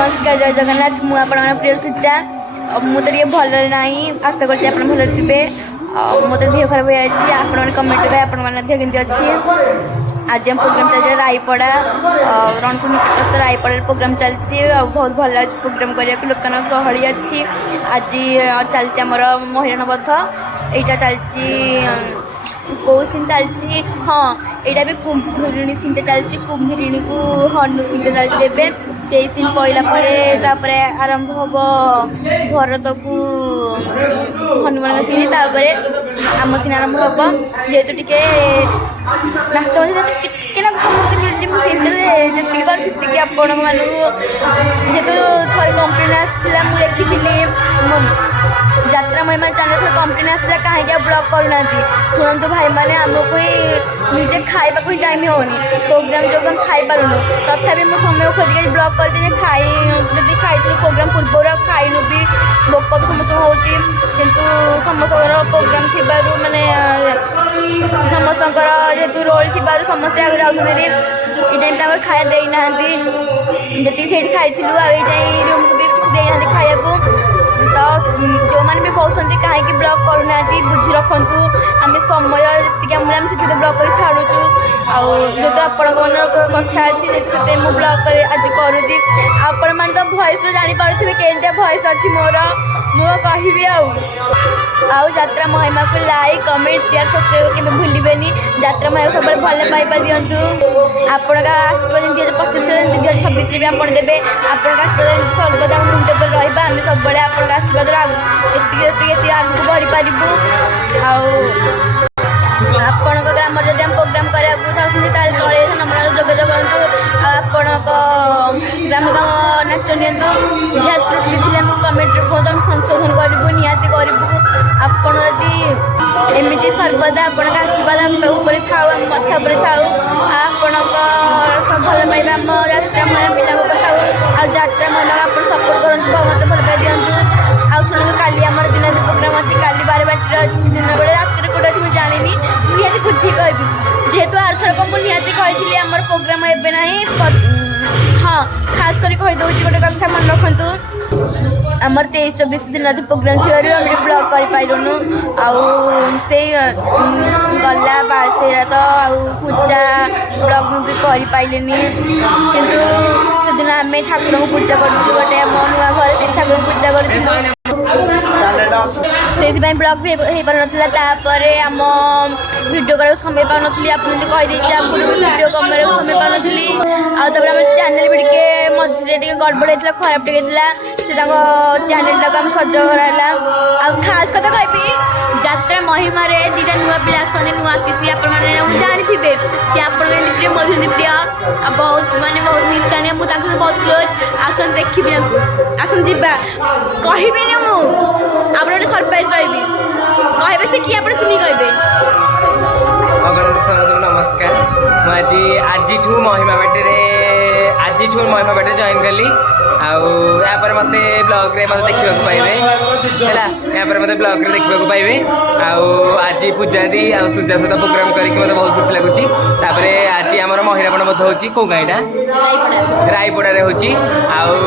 नमस्कार जय जगन्नाथ मु आपण प्रिय सुचा मु तो भल ना आशा कर भल थे मत देह खराब हो जाए आपण कमेंट में आपण केमती अच्छी आज हम प्रोग्राम चलते रायपड़ा रणपुर निकटस्थ रायपड़ा प्रोग्राम चलती बहुत भल लगे प्रोग्राम करने लोकन गहली अच्छी आज चलती आमर महिला बध यहाँ चलती कौ सीन चलती हाँ यहाँ भी कुंभिणी सीन चलती कुंभिणी को हनु सीन चलती से सीन पड़ा पर आरंभ हम भरत को हनुमान सीन आम सीन आरंभ हम जेहेतु टे नाच टे सम्मति मिलती जी जी आपण मानक जेहेतु थे कंप्लेन आसाला मुझे यात्रा महिमा चैनल थोड़ा कंप्लेन आसाला कहीं ब्लॉग करना शुणु भाई मैंने आमको ही निजे खाइबा ही टाइम होनी प्रोग्राम जो हम खाई पारूनु तथापि मो समय खोजिक ब्लॉग करदे खाई खाई प्रोग्राम पूर्व खाइनु भी भोक भी समस्त होची किंतु समस्त प्रोग्राम थी माने समस्त जेहेतु रोल थी समस्त आगे जाऊँ खाया देना जी से खाई रूम को भी किसी देना खाया तो जो मैंने भी कहते कहीं ब्लॉग करना बुझी रखु आम समय जी से ब्लॉग कर छाड़ुचु आते आपण कथा अच्छी से मुझे ब्लॉग कर आज करुँची आपण मैंने तो भॉइस जापारे के भॉइस अच्छी मोर मु कहि यात्रा महिमा को लाइक कमेंट शेयर सब्सक्राइब के भूलें यात्रा महिमा सब भल पाइबा दिंतु आपण आशीर्वाद 2025 भी आप देवे आपण आशीर्वाद सर्वदा मुंड पर रहा आम सब आपण आशीर्वाद आगे बढ़ी पारू आपण ग्राम जब हम प्रोग्राम कराया चाहते तले नंबर जोगाजोग करूँ आपण ग्राम गाँव नाच नि जहाँ त्रुटि थी कमेंट कहते हम संशोधन करूँ निहाती करूँ आपण एमती सर्वदा आपण आशीर्वाद ऊपर था मथा पर थाऊ आपण सब भल पाइबा आम यात्रा पिला था यात्रा मन आप सपोर्ट करूँ मत भल पाई दिंतु आ शुणु काली आम दिन प्रोग्राम अच्छी काली 12 बाटी अच्छी दिन बेले रात कौट अच्छी मुझे जानी निहाती बुझी कह जेहेतु आरथरक मुझे निहाती कही आमर प्रोग्राम एवं ना हाँ खास कर कहीदे गोटे कथा मन रखु आमर 23-24 दिन प्रोग्राम थी आम ब्लॉग कर पाइलुनु से गला से तो पूजा ब्लॉग भी कर पाइले किंतु से दिन आम ठाकुर को पूजा करूँ गोटे मो नुआ घर से ठाकुर पूजा कर से ब्लॉग भी हो पार नापर आम भिडियो कर समय पाऊन आपको कहीदे आगुरी भिडियो कमर समय पाऊन आम चैनल भी टे मझे टे गड़बड़ होता खराब टे से चैनल टाक सज कराला खास कथा कहि यात्रा महिमा दुटा नुआ पिला आसने नुआ अतिथि आप जानी थे सी आप प्रिय मोर प्रिय बहुत मानने बहुत मिशाणी मुझे बहुत क्लोज आसन देखी आसन जा कह मुझे सरप्राइज रही कहे से कि आप चिन्ह कहे नमस्कार मुझे आज महिमा बाटे जॉइन कली आपर मत ब्लॉग रे मत देखा पाइबे है मत ब्लॉग रे देखा पाइबे आज पूजा दी सुजा सहित प्रोग्राम करके मत बहुत खुशी लगुच आज आम महिला बध हो कौ गाँ यहाँ रायपड़ा हो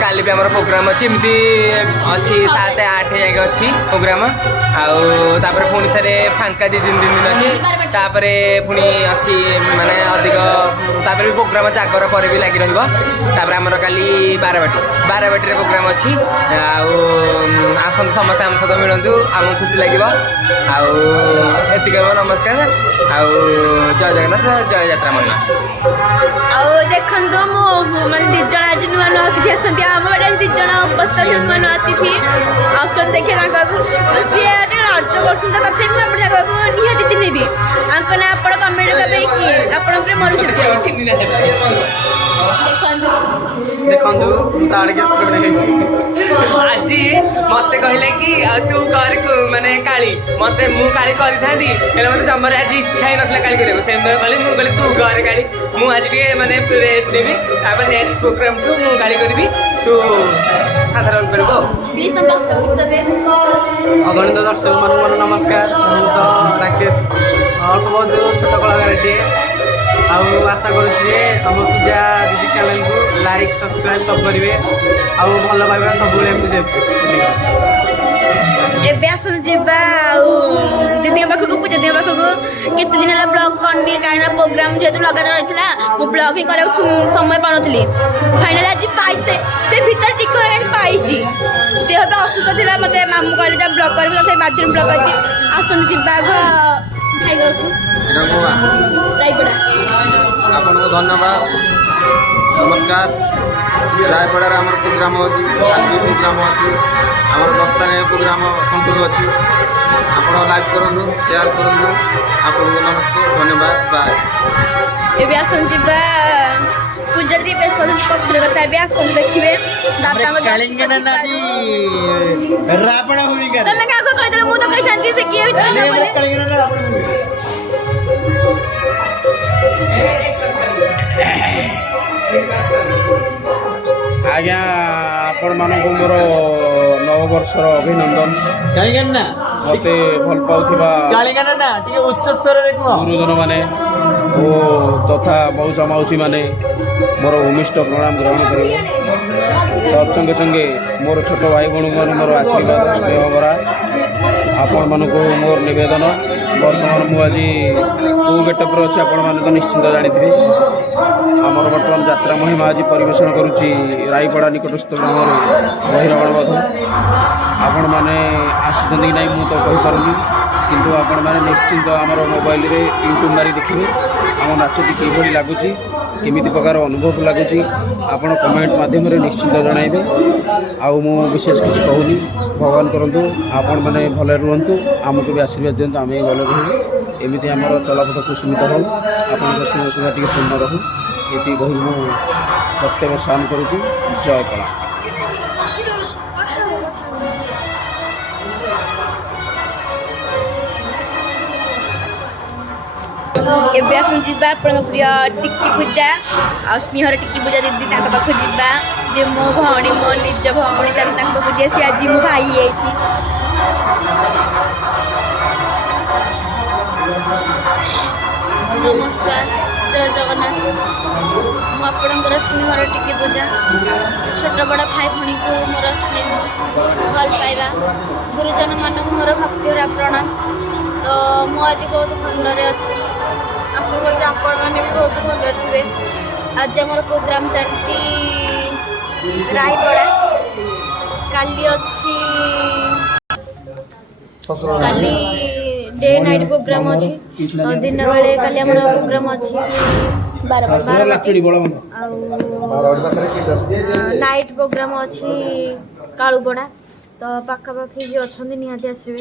काली भी आम प्रोग्राम अच्छी एमती अच्छी 7-8 जाए अच्छी प्रोग्राम आउे पुणी थे फांका 2-3 दिन अच्छी तापर पुणी अच्छी माने अधिक भी प्रोग्राम जागर पर भी लगी रमर काली 12 बाटी प्रोग्राम अच्छी आसत समस्त आम सहित मिलतु आमको खुशी लगे आक नमस्कार जय जगन्नाथ जय यात्रा महिमा देखो मैं दिज आज नुआ नुआ अतिथि आसती आम बड़े दिज उपस्थित नुआ नुआ अतिथि आसन देखिए सी रज कर तथापि मुझे निहाती चिन्हबी आंक ना आप कमेंट करेंगे कि आप मोर देखु आज मत कहले कि तू कर माने काली मत मु काली करी थांदी मत जमर आज इच्छा ही नथला काली करे से कहले तू कर काली मु आज के माने रेस्ट देबी तापर नेक्स्ट प्रोग्राम तू मु काली करबी तू साधारण करबो प्लीज तुम बक्तव्य देबे अगणित दर्शक मान नमस्कार मु तो राकेश बहुत छोट कलाकार ଆଉ ଆଶା କରୁଛି ଯେ ଆମ ସୁଜା ଦିଦି ଚ୍ୟାନେଲକୁ ଲାଇକ୍ ସବସ୍କ୍ରାଇବ୍ ସବୁ କରିବେ ଆଉ ଭଲ ପାଇବା ସବୁବେଳେ ଏମିତି ଦେବେ। ଏବେ ଆସନ୍ତୁ ଯିବା ଆଉ ଦିଦିଙ୍କ ପାଖକୁ ପୂଜା ଦିଦିଙ୍କ ପାଖକୁ। କେତେ ଦିନ ହେଲା ବ୍ଲଗ୍ କରିନି କାହିଁକିନା ପ୍ରୋଗ୍ରାମ ଯେହେତୁ ଲଗାତାର ରହିଥିଲା ମୁଁ ବ୍ଲଗ୍ ହିଁ କରିବାକୁ ସମୟ ପାଉନଥିଲି। ଫାଇନାଲି ଆଜି ପାଇଛି, ସେ ଭିତରେ ଟିକର ପାଇଛି। ଦେହ ବି ଅସୁସ୍ଥ ଥିଲା, ମୋତେ ମାମୁଁ କହିଲେ ଯା ବ୍ଲଗ୍ କରିବି, ତଥାପି ବାଥରୁମ୍ ବ୍ଲଗ୍ ଅଛି। ଆସନ୍ତୁ ଯିବା ଘର ଖାଇବାକୁ ରାୟଗଡ଼ା। ଆପଣଙ୍କୁ ଧନ୍ୟବାଦ, ନମସ୍କାର। ରାୟଗଡ଼ାରେ ଆମର ପ୍ରୋଗ୍ରାମ ଅଛି, କାଲି ବି ପ୍ରୋଗ୍ରାମ ଅଛି, ଆମର 10 ତାରିଖ ପ୍ରୋଗ୍ରାମ କଣ୍ଟ୍ରୋଲ ଅଛି। ଆପଣ ଲାଇକ୍ କରନ୍ତୁ, ସେୟାର କରନ୍ତୁ। ଆପଣଙ୍କୁ ନମସ୍ତେ, ଧନ୍ୟବାଦ, ବାଏ। ଏବେ ଆସନ୍ତୁ ଯିବା ପୂଜା ଟିକେ ବ୍ୟସ୍ତ ଅଛନ୍ତି, ପଛରେ କଥା ଏବେ ଆସନ୍ତୁ ଦେଖିବେ ବାପାଙ୍କ ତମେ କାହାକୁ କହିଦେଲ, ମୁଁ ତ କହିଥାନ୍ତି ସେ କିଏ ଆଜ୍ଞା ଆପଣମାନଙ୍କୁ ମୋର ନବବର୍ଷର ଅଭିନନ୍ଦନ। କାହିଁକି ନା ମୋତେ ଭଲ ପାଉଥିବା ଟିକେ ଉଚ୍ଚ ସ୍ତରରେ କୁହ। ଗୁରୁଜନମାନେ ଓ ତଥା ମଉସା ମାଉସୀମାନେ ମୋର ଭୂମିଷ୍ଠ ପ୍ରଣାମ ଗ୍ରହଣ କରିବେ। ତତ୍ସଙ୍ଗେ ସଙ୍ଗେ ମୋର ଛୋଟ ଭାଇ ଭଉଣୀମାନେ ମୋର ଆଶୀର୍ବାଦ ସ୍ନେହ ଭରା ଆପଣମାନଙ୍କୁ ମୋର ନିବେଦନ। ବର୍ତ୍ତମାନ ମୁଁ ଆଜି କେଉଁ ଗେଟଅପ୍ରେ ଅଛି ଆପଣମାନେ ତ ନିଶ୍ଚିନ୍ତ ଜାଣିଥିବେ। ଆମର ବର୍ତ୍ତମାନ ଯାତ୍ରା ମହିମା ଆଜି ପରିବେଷଣ କରୁଛି ରାୟଗଡ଼ା ନିକଟସ୍ଥ ଗ୍ରାମରେ ବହିରଗଣ ବଧ। ଆପଣମାନେ ଆସିଛନ୍ତି କି ନାହିଁ ମୁଁ ତ କହିପାରୁନି, କିନ୍ତୁ ଆପଣମାନେ ନିଶ୍ଚିନ୍ତ ଆମର ମୋବାଇଲରେ ୟୁଟ୍ୟୁବ୍ ମାରି ଦେଖିବେ ଆମ ନାଚଟି କିଭଳି ଲାଗୁଛି, କେମିତି ପ୍ରକାର ଅନୁଭବ ଲାଗୁଛି ଆପଣ କମେଣ୍ଟ ମାଧ୍ୟମରେ ନିଶ୍ଚିନ୍ତ ଜଣାଇବେ। ଆଉ ମୁଁ ବିଶେଷ କିଛି କହୁନି, ଭଗବାନ କରନ୍ତୁ ଆପଣମାନେ ଭଲରେ ରୁହନ୍ତୁ, ଆମକୁ ବି ଆଶୀର୍ବାଦ ଦିଅନ୍ତୁ, ଆମେ ବି ଭଲରେ ରହିବୁ। ଏମିତି ଆମର ଚଲାପଥ କୁସୁମିତ ହେଉ, ଆପଣଙ୍କ ସ୍ନେହ ସୁବିଧା ଟିକେ ପୂର୍ଣ୍ଣ ରହୁ, ଏତିକି କହି ମୁଁ ବକ୍ତବ୍ୟ ସାନ କରୁଛି। ଜୟ କଳା। ଏବେ ଆସନ୍ତୁ ଯିବା ଆପଣଙ୍କ ପ୍ରିୟ ଟିକି ପୂଜା ଆଉ ସ୍ନେହର ଟିକି ପୂଜା ଦିଦି ତାଙ୍କ ପାଖକୁ ଯିବା। ଯେ ମୋ ଭଉଣୀ, ମୋ ନିଜ ଭଉଣୀ, ତାଙ୍କ ପାଖକୁ ଯିଏ ସେ ଆଜି ମୋ ଭାଇ ହେଇଯାଇଛି। ନମସ୍କାର, ଜୟ ଜଗନ୍ନାଥ। ମୁଁ ଆପଣଙ୍କର ସ୍ନେହର ଟିକି ପୂଜା। ଛୋଟ ବଡ଼ ଭାଇ ଭଉଣୀକୁ ମୋର ସ୍ନେହ ଭଲ ପାଇବା, ଗୁରୁଜନମାନଙ୍କୁ ମୋର ଭକ୍ତିଭରା ପ୍ରଣାମ। ତ ମୁଁ ଆଜି ବହୁତ ଭଲରେ ଅଛି, ଆଶା କରୁଛି ଆପଣମାନେ ବି ବହୁତ ଭଲରେ ଥିବେ। ଆଜି ଆମର ପ୍ରୋଗ୍ରାମ୍ ଚାଲିଛି ରାୟଗଡ଼ା। କାଲି ଅଛି, କାଲି ଡେ ନାଇଟ୍ ପ୍ରୋଗ୍ରାମ୍ ଅଛି। ତ ଦିନ ବେଳେ କାଲି ଆମର ପ୍ରୋଗ୍ରାମ୍ ଅଛି ବାରବାଟୀ ଆଉ ନାଇଟ୍ ପ୍ରୋଗ୍ରାମ୍ ଅଛି କାଳୁପଡ଼ା। ତ ପାଖାପାଖି ଯିଏ ଅଛନ୍ତି ନିହାତି ଆସିବେ,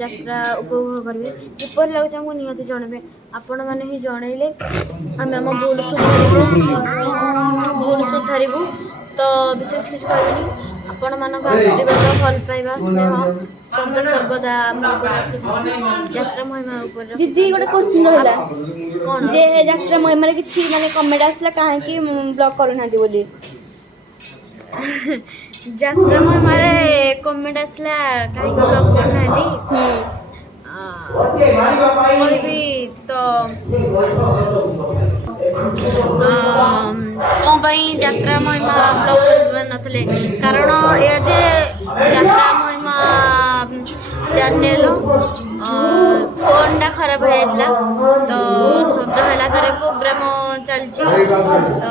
ଯାତ୍ରା ଉପଭୋଗ କରିବେ। କିପରି ଲାଗୁଛି ଆମକୁ ନିହାତି ଜଣାଇବେ। ଆପଣମାନେ ହିଁ ଜଣାଇଲେ ଆମେ ଆମ ଭୁଲ ସୁଧାରିବୁ। ତ ବିଶେଷ କିଛି କହିବିନି, ଆପଣମାନଙ୍କ ଆଶୀର୍ବାଦ, ଭଲ ପାଇବା, ସ୍ନେହ ସଦା ସର୍ବଦା ଆମ ଉପରେ ରଖିଥାଉ। ଯାତ୍ରା ମହିମା ଉପରେ ଦିଦି ଗୋଟେ କୋଶ୍ଚିନ୍ ରହିଲା, କ'ଣ ଯେ ଯାତ୍ରା ମହିମାରେ କିଛି ମାନେ କମେଣ୍ଟ ଆସିଲା କାହିଁକି ବ୍ଲଗ୍ କରୁନାହାନ୍ତି ବୋଲି। ଯାତ୍ରା ମହିମାରେ କମେଣ୍ଟ ଆସିଲା କାହିଁକି ବ୍ଲଗ୍ କରୁନାହାନ୍ତି କହିବି ତ କ'ଣ ପାଇଁ ଯାତ୍ରା ମହିମା ବ୍ଲଗ୍ କରିନଥିଲେ, କାରଣ ଏହା ଯେ ଯାତ୍ରା ମହିମା ଚ୍ୟାନେଲ ଫୋନ୍ଟା ଖରାପ ହେଇଯାଇଥିଲା। ତ ସଜ ହେଲା ପରେ ପ୍ରୋଗ୍ରାମ ଚାଲିଛି, ତ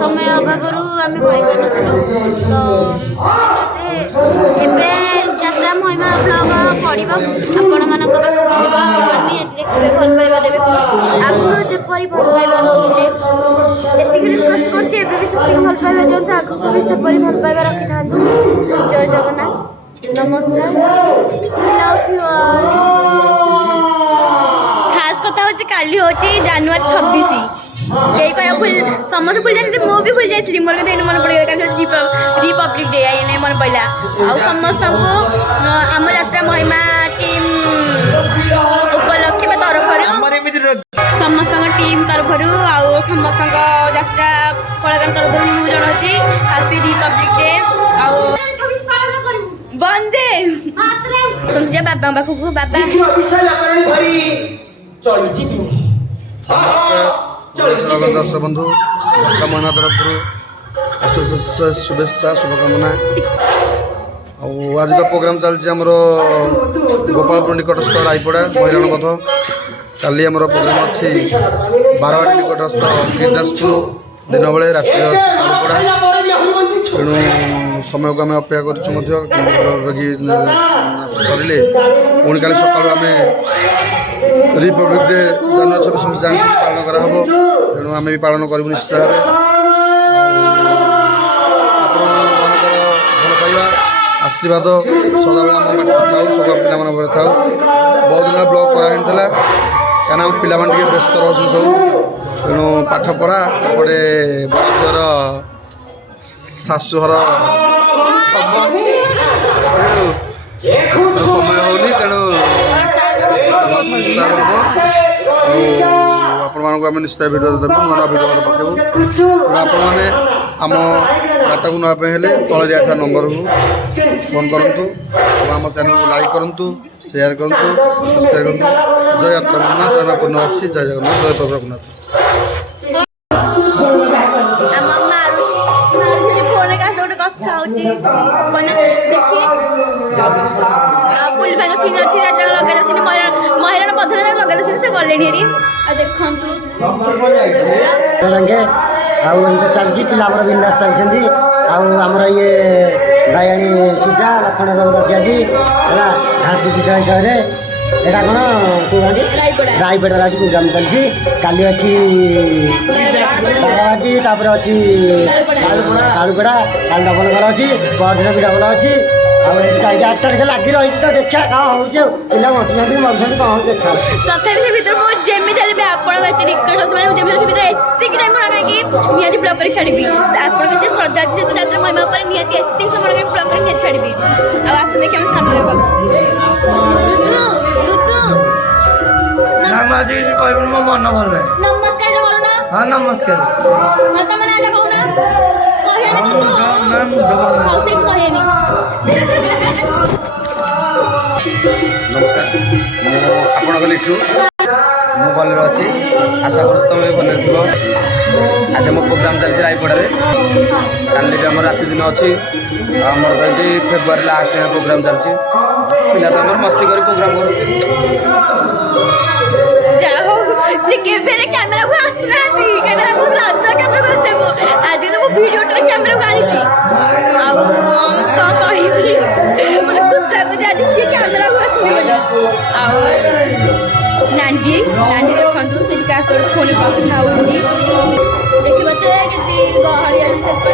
ସମୟ ଅଭାବରୁ ଆମେ କରିପାରୁନଥିଲୁ। ତ ଏବେ ଯାତ୍ରା ମହିମା ବ୍ଲଗ୍ ପଡ଼ିବ, ଆପଣମାନଙ୍କ ପାଖକୁ ଯିବ, ନିହାତି ଦେଖିବେ, ଭଲ ପାଇବା ଦେବେ। ଆଗରୁ ଯେପରି ଭଲ ପାଇବା ଦେଉଥିଲେ ଏତିକି ରିକ୍ୱେଷ୍ଟ କରୁଛି, ଏବେ ବି ସେତିକି ଭଲ ପାଇବା ଦିଅନ୍ତୁ, ଆଗକୁ ବି ସେପରି ଭଲ ପାଇବା ରଖିଥାନ୍ତୁ। ଜୟ ଜଗନ୍ନାଥ, ନମସ୍କାର, ଲଭ୍ ୟୁ ଅଲ୍। ଖାସ୍ କଥା ହେଉଛି କାଲି ହେଉଛି ଜାନୁଆରୀ 26। କେହି କହିବାକୁ ସମସ୍ତେ ଭୁଲି ଯାଇଛନ୍ତି, ମୁଁ ବି ଭୁଲି ଯାଇଥିଲି, ମୋର କିନ୍ତୁ ଏଇନେ ମନେ ପଡ଼ିଗଲା କାଲି ହେଉଛି ରିପବ୍ଲିକ୍ ଡେ, ଏଇନେ ମନେ ପଡ଼ିଲା। ଆଉ ସମସ୍ତଙ୍କୁ ଆମ ଯାତ୍ରା ମହିମା ଟିମ୍ ଉପଲକ୍ଷେ ବା ତରଫରୁ ସମସ୍ତଙ୍କ ଟିମ୍ ତରଫରୁ ଆଉ ସମସ୍ତଙ୍କ ଯାତ୍ରା କଳାକାର ତରଫରୁ ମୁଁ ଜଣାଉଛି ହାପି ରିପବ୍ଲିକ୍ ଡେ। ଆଉ ବନ୍ଦେ ସନ୍ଧ୍ୟା ବାବାଙ୍କ ପାଖକୁ, ବାବା ନମସ୍କାର ଦର୍ଶକ ବନ୍ଧୁ ମହିମା ତରଫରୁ ଅଶେଷ ଶୁଭେଚ୍ଛା ଶୁଭକାମନା। ଆଉ ଆଜି ତ ପ୍ରୋଗ୍ରାମ ଚାଲିଛି ଆମର ଗୋପାଳପୁର ନିକଟସ୍ଥ ରାୟପଡ଼ା ମହିରାଣ ବଧ। କାଲି ଆମର ପ୍ରୋଗ୍ରାମ ଅଛି ବାରବାଟୀ ନିକଟସ୍ଥ କ୍ଷୀରଦାସପୁର ଦିନ ବେଳେ, ରାତିରେ ଅଛି କାଳୁପଡ଼ା। ତେଣୁ ସମୟକୁ ଆମେ ଅପେକ୍ଷା କରିଛୁ ମଧ୍ୟ। ନାଚ ସରିଲେ ପୁଣି କାଲି ସକାଳୁ ଆମେ ରିପବ୍ଲିକ୍ ଡେ ଜାନୁଆରୀ 26 ଜାଣିଛୁ ପାଳନ କରାହେବ। ତେଣୁ ଆମେ ବି ପାଳନ କରିବୁ ନିଶ୍ଚିତ ଭାବେ। ଆପଣମାନଙ୍କର ଭଲ ପାଇବା ଆଶୀର୍ବାଦ ସଦାବେଳେ ଆମ ପାଖରେ ଥାଉ, ସବୁ ପିଲାମାନଙ୍କ ଉପରେ ଥାଉ। ବହୁତ ଦିନ ବ୍ଲଗ୍ କରାହେଇଥିଲା କାହିଁକିନା ଆମ ପିଲାମାନେ ଟିକେ ବ୍ୟସ୍ତ ରହୁଛନ୍ତି ସବୁ। ତେଣୁ ପାଠପଢ଼ା ସେପଟେ ବଡ଼ ଝିଅର ଶାଶୁଘର ତେଣୁ ସମୟ ହେଉନି। ତେଣୁ ନିଶ୍ଚିତ ହେବ ଆଉ ଆପଣମାନଙ୍କୁ ଆମେ ନିଶ୍ଚିତ ଭିଡ଼ିଓ ଦେବୁ, ନୂଆ ନୂଆ ଭିଡ଼ିଓ ମଧ୍ୟ ପଠାଇବୁ। ତେଣୁ ଆପଣମାନେ ଆମ ଡାଟାକୁ ନେବା ପାଇଁ ହେଲେ ତଳେ ଦିଆଥିବା ନମ୍ବରକୁ ଫୋନ୍ କରନ୍ତୁ ଏବଂ ଆମ ଚ୍ୟାନେଲକୁ ଲାଇକ୍ କରନ୍ତୁ, ସେୟାର କରନ୍ତୁ, ସବସ୍କ୍ରାଇବ୍ କରନ୍ତୁ। ଜୟ ଯାତ୍ରା ଜଗନ୍ନାଥ, ଜୟ ମା ପୂର୍ଣ୍ଣବାସୀ, ଜୟ ଜଗନ୍ନାଥ, ଜୟ ପ୍ରଭୁ ଜଗନ୍ନାଥ। ଆମ ଫୋନରେ କାହା ସହ ଗୋଟେ କଥା ହେଉଛି ମାନେ ଦେଖି ପୁଲି ଭାଇଙ୍କ ସିନ୍ ଅଛି, ଲଗାଇଲା ସିନ୍ ମହିଳାର ବଧରେ ଲଗାଇଲା ସିନ୍ ସେ ଗଲେଣି ହେରି। ଆଉ ଦେଖନ୍ତୁ ଆଉ ଏମିତି ଚାଲିଛି, ପିଲା ଆମର ବିନ୍ଦାସ ଚାଲିଛନ୍ତି। ଆଉ ଆମର ଇଏ ବାୟାଣୀ ସୁଜା ଲକ୍ଷ୍ମଣ ରଜାଜି ହେଲା ଘାଟି ଶହରେ ଏଇଟା କ'ଣ କୁହନ୍ତି ରାୟପଡ଼ାରେ ଆଜି ପ୍ରୋଗ୍ରାମ ଚାଲିଛି। କାଲି ଅଛି ବାରବାଟୀ, ତାପରେ ଅଛି କାଳୁପଡ଼ା, କାଲି ଡବଲଗଡ଼ ଅଛି, ପରଦିନ ବି ଡବଲ ଅଛି। ଆଉ ଏମିତି ଚାଲିଛି 8 ତାରିଖ ଲାଗି ରହିଛି। ତ ଦେଖିବା କ'ଣ ହେଉଛି। ଆଉ ପିଲା ମରୁଛନ୍ତି ମରୁଛନ୍ତି କ'ଣ ହେଉଛି ଦେଖା। ତଥାପି ସେ ଭିତରେ ମୁଁ ଯେମିତି ହେଲେ ବି ଆପଣଙ୍କ ଏତେ ରିକ୍ୱେଷ୍ଟ ଅଛି, ମାନେ ମୁଁ ଯେମିତି ସେ ଭିତରେ ଏତିକି ଟାଇମ୍ କାହିଁକି ନିହାତି ବ୍ଲଗ୍ କରି ଛାଡ଼ିବି। ଆପଣଙ୍କ ଏତେ ଶ୍ରଦ୍ଧା ଅଛି ଯେତେ ଯାତ୍ରା ମହିମା ଉପରେ, ନିହାତି ଏତିକି ସମୟ ବ୍ଲଗ୍ କରି ନିହାତି ଛାଡ଼ିବି। ଆଉ ଆସନ୍ତୁ ଦେଖି ଆମେ ସାମ୍ନା ଦେବା ଆଜି କିଛି କହିବିନି, ମୋ ମନ ଭଲ ନାହିଁ। ନମସ୍କାର କରୁନ। ହଁ ନମସ୍କାର। ହଁ ତମ ନାଁଟା କହୁନ। କହିବେନି ହଉ ସେ କହିବେନି। ନମସ୍କାର, ମୁଁ ଆପଣଙ୍କ ଲିଟୁ। ମୁଁ ଭଲରେ ଅଛି, ଆଶା କରୁଛି ତୁମେ ବି ଭଲରେ ଥିବ। ଆଜି ଆମ ପ୍ରୋଗ୍ରାମ ଚାଲିଛି ରାୟପଡ଼ାରେ। କାଲି ବି ଆମର ରାତି ଦିନ ଅଛି। ଆଉ ଆମର ତ ଏଠି ଫେବୃଆରୀ ଲାଷ୍ଟ ପ୍ରୋଗ୍ରାମ ଚାଲିଛି। ପିଲା ତ ଆମର ମସ୍ତି କରି ପ୍ରୋଗ୍ରାମ କରୁଛନ୍ତି। ଯାହା ହଉ ସେ କେବେ କ୍ୟାମେରାକୁ ଆସୁନାହାନ୍ତି, କାହିଁକିନା ତାଙ୍କୁ ଲାଜ କ୍ୟାମେରାକୁ ଆସିବାକୁ। ଆଜି ତ ମୁଁ ଭିଡ଼ିଓଟାରେ କ୍ୟାମେରାକୁ ଆଣିଛି। ଆଉ କ'ଣ କହିବି, ମୋତେ ଖୁସି ଲାଗୁଛି ଆଜି ସିଏ କ୍ୟାମେରାକୁ ଆସୁନି ବୋଲି। ଆଉ ନାଣ୍ଡି ଦେଖନ୍ତୁ ସେଠି କାହା ସହିତ ଫୋନ୍ କଥା ହେଉଛି। ଦେଖିବାଟେ କେତେ ଗହଳି ଅଛି ସେପଟେ।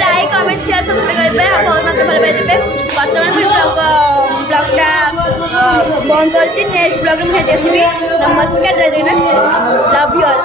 ଲାଇକ୍ କମେଣ୍ଟ ସେୟାର ସବସ୍କ୍ରାଇବ୍ କରିବେ ଆଉ ବହୁତ ମାତ୍ରା ଭଲ ପାଇଦେବେ। ବର୍ତ୍ତମାନ ମୁଁ ବ୍ଲଗ୍ଟା ବନ୍ଦ କରିଛି। ନେକ୍ସଟ ବ୍ଲଗ୍ରେ ମୁଁ ନିହାତି ଆସିବି। ନମସ୍କାର, ଜୟ ଜଗନ୍ନାଥ, ଲଭ୍ ୟୁ ଅଲ୍।